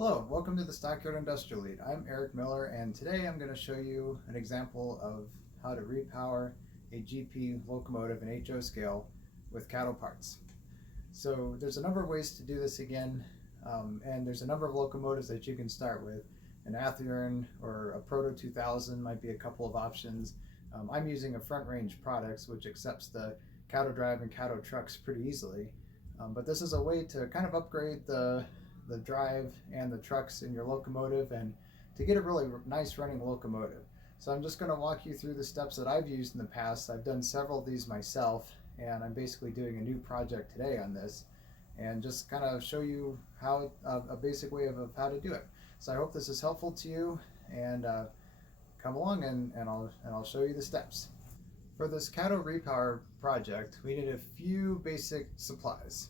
Hello, welcome to the Stockyard Industrial Lead. I'm Eric Miller, and today I'm going to show you an example of how to repower a GP locomotive in HO scale with Kato parts. So there's a number of ways to do this again, and there's a number of locomotives that you can start with. An Athearn or a Proto 2000 might be a couple of options. I'm using a front range products which accepts the Kato drive and Kato trucks pretty easily, but this is a way to kind of upgrade the drive and the trucks in your locomotive and to get a really nice running locomotive. So I'm just going to walk you through the steps that I've used in the past. I've done several of these myself, and I'm basically doing a new project today on this and just kind of show you how a basic way of how to do it. So I hope this is helpful to you, and come along and I'll show you the steps. For this Kato Repower project, we need a few basic supplies.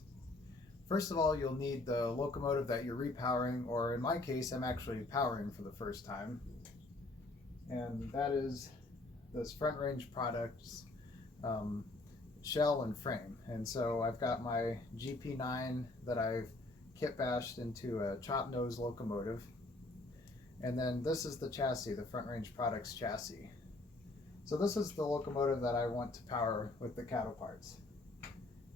First of all, you'll need the locomotive that you're repowering, or in my case, I'm actually powering for the first time. And that is this front range products shell and frame. And so I've got my GP9 that I've kit bashed into a chop nose locomotive. And then this is the chassis, the front range products chassis. So this is the locomotive that I want to power with the Kato parts.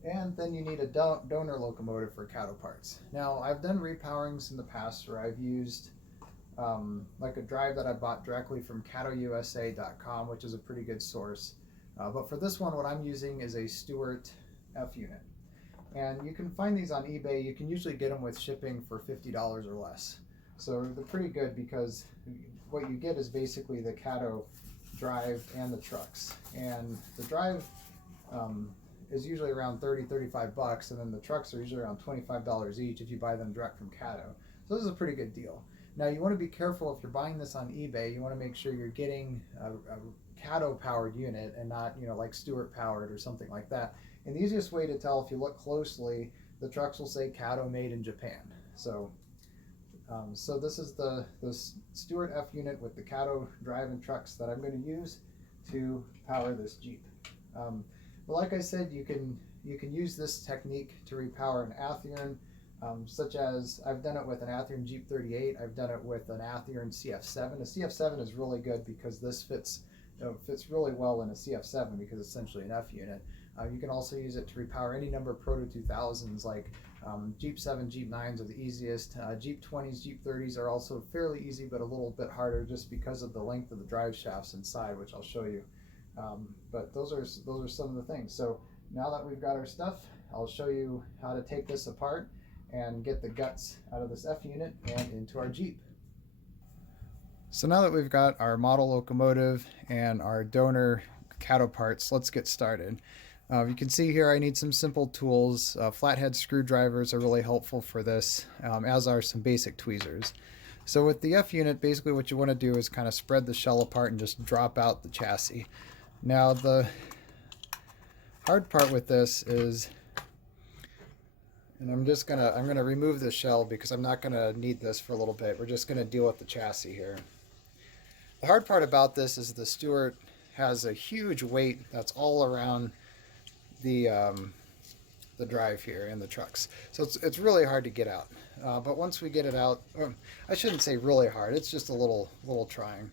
And then you need a donor locomotive for Kato parts. Now, I've done repowerings in the past where I've used like a drive that I bought directly from KatoUSA.com, which is a pretty good source. But for this one, what I'm using is a Stewart F-unit. And you can find these on eBay. You can usually get them with shipping for $50 or less. So they're pretty good because what you get is basically the Kato drive and the trucks. And the drive is usually around $30–35, and then the trucks are usually around $25 each if you buy them direct from Kato. So this is a pretty good deal. Now you want to be careful if you're buying this on eBay. You want to make sure you're getting a Kato powered unit and not, like Stewart powered or something like that. And the easiest way to tell, if you look closely, the trucks will say Kato made in Japan. So this is the Stewart F unit with the Kato drive and trucks that I'm going to use to power this Jeep. But like I said, you can use this technique to repower an Athearn, such as I've done it with an Athearn Jeep 38. I've done it with an Athearn CF7. A CF7 is really good because this fits really well in a CF7 because it's essentially an F unit. You can also use it to repower any number of Proto 2000s, like Jeep 7, Jeep 9s are the easiest. Jeep 20s, Jeep 30s are also fairly easy, but a little bit harder just because of the length of the drive shafts inside, which I'll show you. But those are some of the things. So now that we've got our stuff, I'll show you how to take this apart and get the guts out of this F unit and into our Jeep. So now that we've got our model locomotive and our donor Kato parts, let's get started. You can see here I need some simple tools. Flathead screwdrivers are really helpful for this, as are some basic tweezers. So with the F unit, basically what you want to do is kind of spread the shell apart and just drop out the chassis. Now the hard part with this is, and I'm gonna remove the shell because I'm not gonna need this for a little bit. We're just gonna deal with the chassis here. The hard part about this is the Stewart has a huge weight that's all around the drive here in the trucks, so it's really hard to get out. But once we get it out, I shouldn't say really hard. It's just a little trying.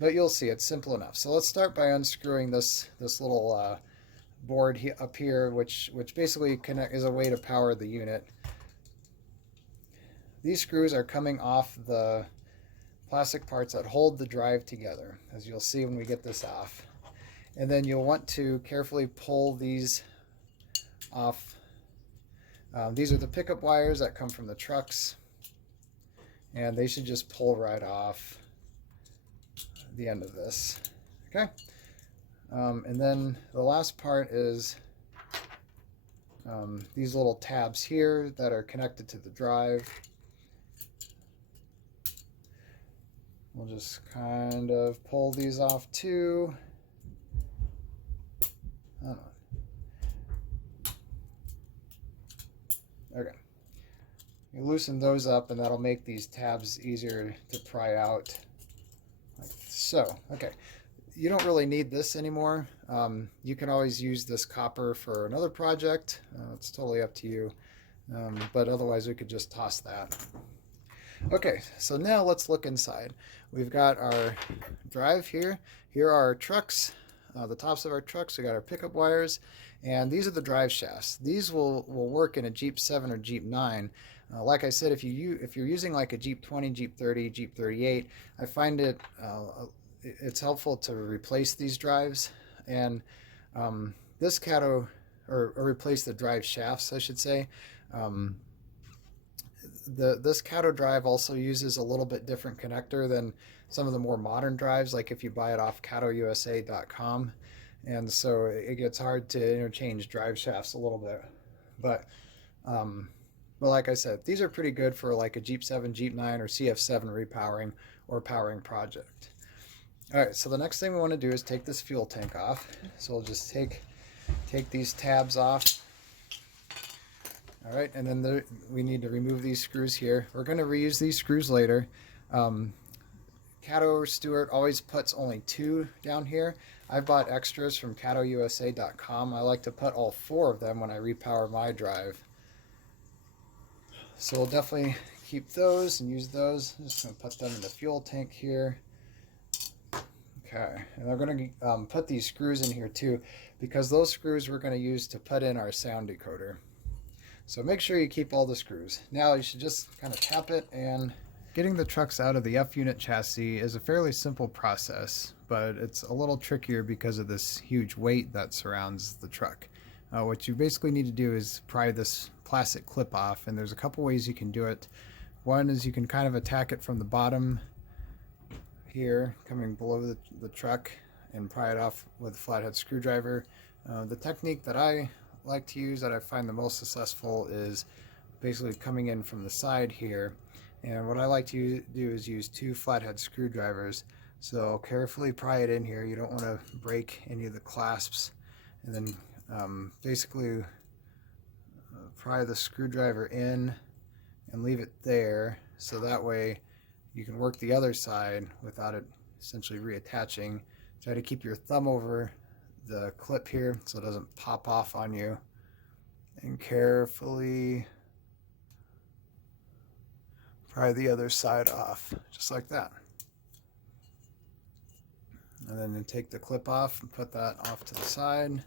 But you'll see it's simple enough. So let's start by unscrewing this little board up here, which basically is a way to power the unit. These screws are coming off the plastic parts that hold the drive together, as you'll see when we get this off. And then you'll want to carefully pull these off. These are the pickup wires that come from the trucks, and they should just pull right off the end of this. Okay, and then the last part is these little tabs here that are connected to the drive. We'll just kind of pull these off too. Okay, you loosen those up and that'll make these tabs easier to pry out, like so. Okay, you don't really need this anymore. You can always use this copper for another project. It's totally up to you, but otherwise we could just toss that. Okay, so now let's look inside. We've got our drive here. Here are our trucks, the tops of our trucks. We got our pickup wires, and these are the drive shafts. These will work in a Jeep 7 or Jeep 9. Like I said, if you're using like a Jeep 20, Jeep 30, Jeep 38, I find it's helpful to replace these drives, and this Kato, or replace the drive shafts, I should say. This Kato drive also uses a little bit different connector than some of the more modern drives, like if you buy it off katousa.com, and so it gets hard to interchange drive shafts a little bit. But like I said, these are pretty good for like a Jeep 7, Jeep 9, or CF7 repowering or powering project. All right, so the next thing we want to do is take this fuel tank off. So we'll just take these tabs off. All right, and then we need to remove these screws here. We're going to reuse these screws later. Kato or Stewart always puts only 2 down here. I bought extras from katousa.com. I like to put all 4 of them when I repower my drive. So we'll definitely keep those and use those. I'm just going to put them in the fuel tank here. Okay, and we're going to put these screws in here too, because those screws we're going to use to put in our sound decoder. So make sure you keep all the screws. Now you should just kind of tap it, and getting the trucks out of the F-unit chassis is a fairly simple process, but it's a little trickier because of this huge weight that surrounds the truck. What you basically need to do is pry this plastic clip off, and there's a couple ways you can do it. One is you can kind of attack it from the bottom here, coming below the truck, and pry it off with a flathead screwdriver. The technique that I like to use, that I find the most successful, is basically coming in from the side here, and what I like to do is use 2 flathead screwdrivers. So carefully pry it in here. You don't want to break any of the clasps, and then basically pry the screwdriver in and leave it there, so that way you can work the other side without it essentially reattaching. Try to keep your thumb over the clip here so it doesn't pop off on you, and carefully pry the other side off, just like that. And then take the clip off and put that off to the side,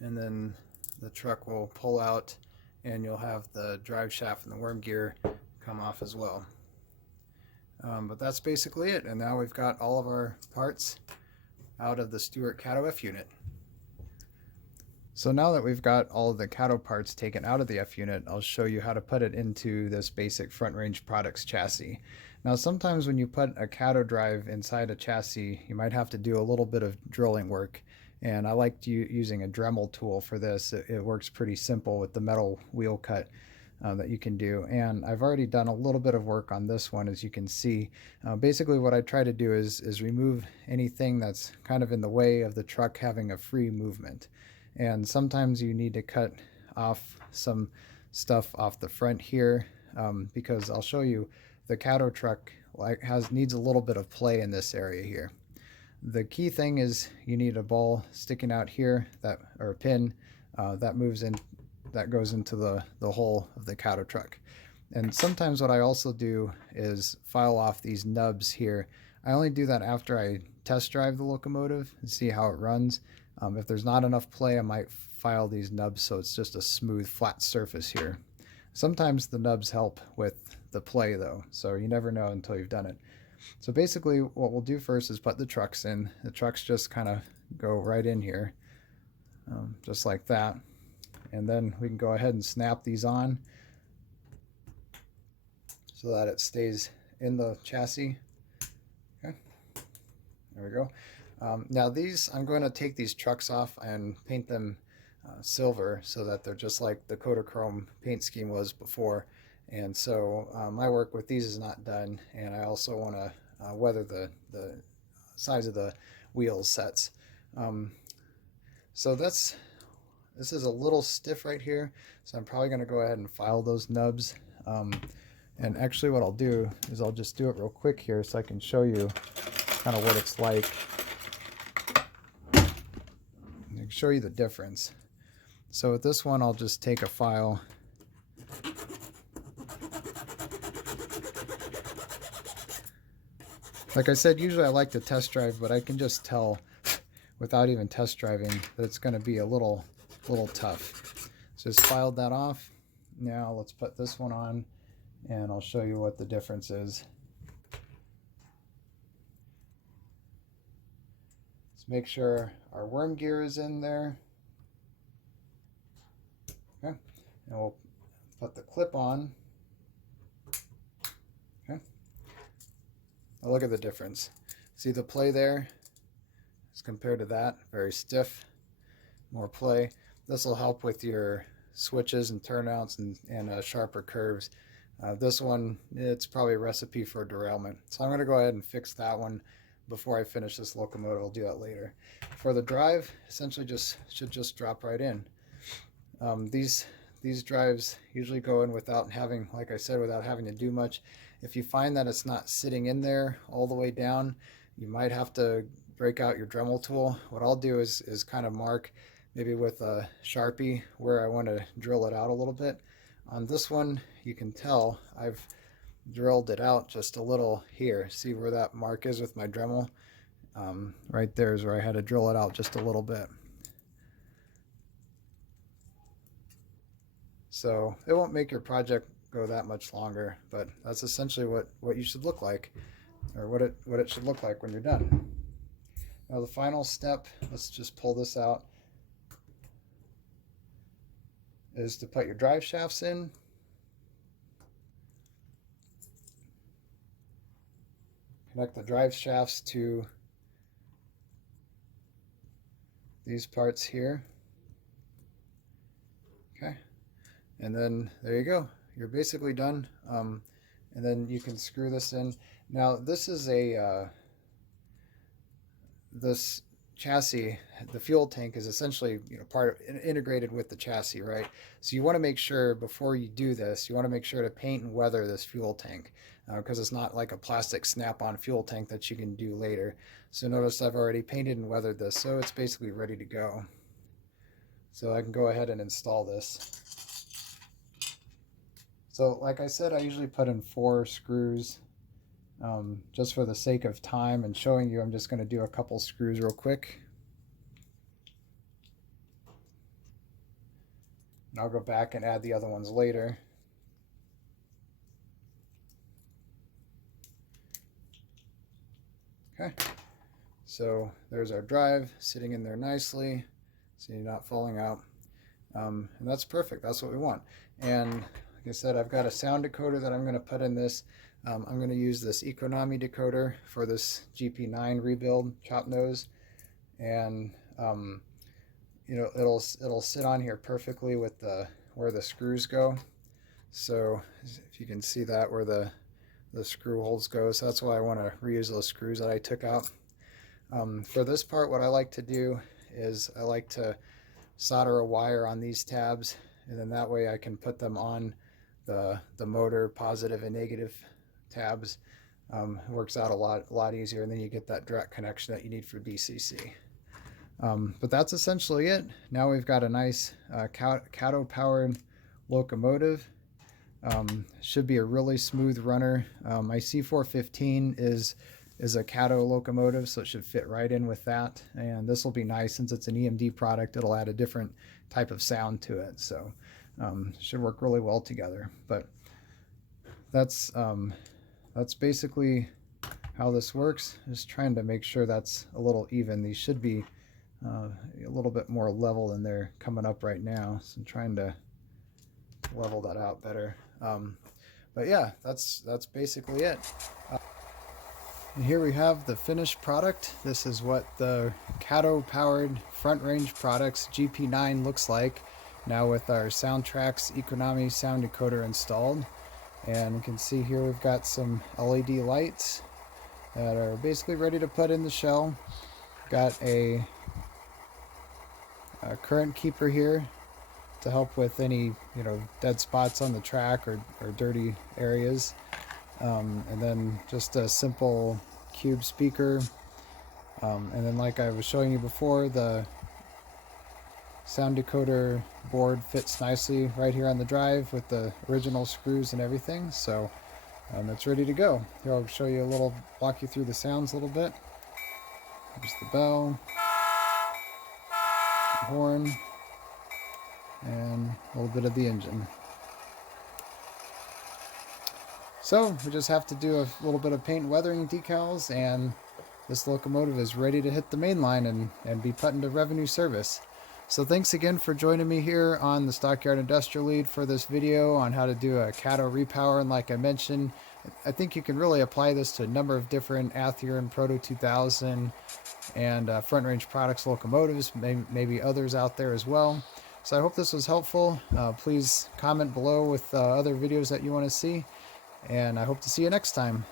and then the truck will pull out, and you'll have the drive shaft and the worm gear come off as well. But that's basically it, and now we've got all of our parts out of the Stewart Kato F-unit. So now that we've got all of the Kato parts taken out of the F-unit, I'll show you how to put it into this basic Front Range Products chassis. Now sometimes when you put a Kato drive inside a chassis, you might have to do a little bit of drilling work, and I like using a Dremel tool for this. It works pretty simple with the metal wheel cut that you can do, and I've already done a little bit of work on this one, as you can see. Basically what I try to do is remove anything that's kind of in the way of the truck having a free movement. And sometimes you need to cut off some stuff off the front here, because I'll show you the Kato truck needs a little bit of play in this area here. The key thing is you need a ball sticking out here, or a pin that moves in, that goes into the hole of the Kato truck. And sometimes what I also do is file off these nubs here. I only do that after I test drive the locomotive and see how it runs. If there's not enough play, I might file these nubs so it's just a smooth flat surface here. Sometimes the nubs help with the play though, so you never know until you've done it. So basically what we'll do first is put the trucks in. The trucks just kind of go right in here, just like that. And then we can go ahead and snap these on so that it stays in the chassis. Okay, there we go. Now these, I'm going to take these trucks off and paint them silver so that they're just like the Kodachrome paint scheme was before. And so my work with these is not done, and I also want to weather the size of the wheel sets. So this is a little stiff right here, so I'm probably going to go ahead and file those nubs. And actually what I'll do is I'll just do it real quick here so I can show you kind of what it's like. And show you the difference. So with this one, I'll just take a file Like I said, usually I like to test drive, but I can just tell without even test driving that it's going to be a little tough. So just filed that off. Now let's put this one on and I'll show you what the difference is. Let's make sure our worm gear is in there. Okay, and we'll put the clip on. Okay, now look at the difference. See the play there as compared to that? Very stiff, more play. This will help with your switches and turnouts and sharper curves. This one, it's probably a recipe for derailment. So I'm going to go ahead and fix that one before I finish this locomotive. I'll do that later. For the drive, essentially should just drop right in. These drives usually go in without having, like I said, without having to do much. If you find that it's not sitting in there all the way down, you might have to break out your Dremel tool. What I'll do is kind of mark, maybe with a Sharpie, where I want to drill it out a little bit. On this one, you can tell I've drilled it out just a little here. See where that mark is with my Dremel? Right there is where I had to drill it out just a little bit. So it won't make your project go that much longer, but that's essentially what you should look like, or what it should look like when you're done. Now the final step, let's just pull this out, is to put your drive shafts in. Connect the drive shafts to these parts here. Okay, and then there you go. You're basically done. And then you can screw this in. Now this is this chassis, the fuel tank is essentially, part of, integrated with the chassis, right? So you want to make sure before you do this, you want to make sure to paint and weather this fuel tank, because it's not like a plastic snap-on fuel tank that you can do later. So notice I've already painted and weathered this, so it's basically ready to go. So I can go ahead and install this. So like I said, I usually put in 4 screws. Just for the sake of time and showing you, I'm just going to do a couple screws real quick. And I'll go back and add the other ones later. Okay, so there's our drive sitting in there nicely, so you're not falling out. And that's perfect, that's what we want. And like I said, I've got a sound decoder that I'm going to put in this. I'm going to use this Economy decoder for this GP9 rebuild chop nose, and it'll sit on here perfectly with where the screws go. So if you can see that, where the screw holes go, so that's why I want to reuse those screws that I took out. For this part, what I like to do is I like to solder a wire on these tabs, and then that way I can put them on the motor positive and negative tabs. It works out a lot easier, and then you get that direct connection that you need for DCC. But that's essentially it. Now we've got a nice Kato powered locomotive. Should be a really smooth runner. My C415 is a Kato locomotive, so it should fit right in with that. And this will be nice, since it's an EMD product, it'll add a different type of sound to it. So should work really well together. But that's basically how this works. Just trying to make sure that's a little even. These should be a little bit more level than they're coming up right now, so I'm trying to level that out better. But yeah, that's basically it. And here we have the finished product. This is what the Kato powered front range products GP9 looks like now, with our Soundtrax Economy sound decoder installed. And you can see here we've got some LED lights that are basically ready to put in the shell. Got a current keeper here to help with any dead spots on the track or dirty areas. And then just a simple cube speaker. And then, like I was showing you before, the sound decoder board fits nicely right here on the drive with the original screws and everything. So it's ready to go. Here I'll show you walk you through the sounds a little bit. There's the bell, the horn, and a little bit of the engine. So we just have to do a little bit of paint and weathering decals, and this locomotive is ready to hit the main line and be put into revenue service. So thanks again for joining me here on the Stockyard Industrial Lead for this video on how to do a Kato repower. And like I mentioned, I think you can really apply this to a number of different Athearn and Proto 2000 and front range products locomotives, maybe others out there as well. So I hope this was helpful. Please comment below with other videos that you want to see, and I hope to see you next time.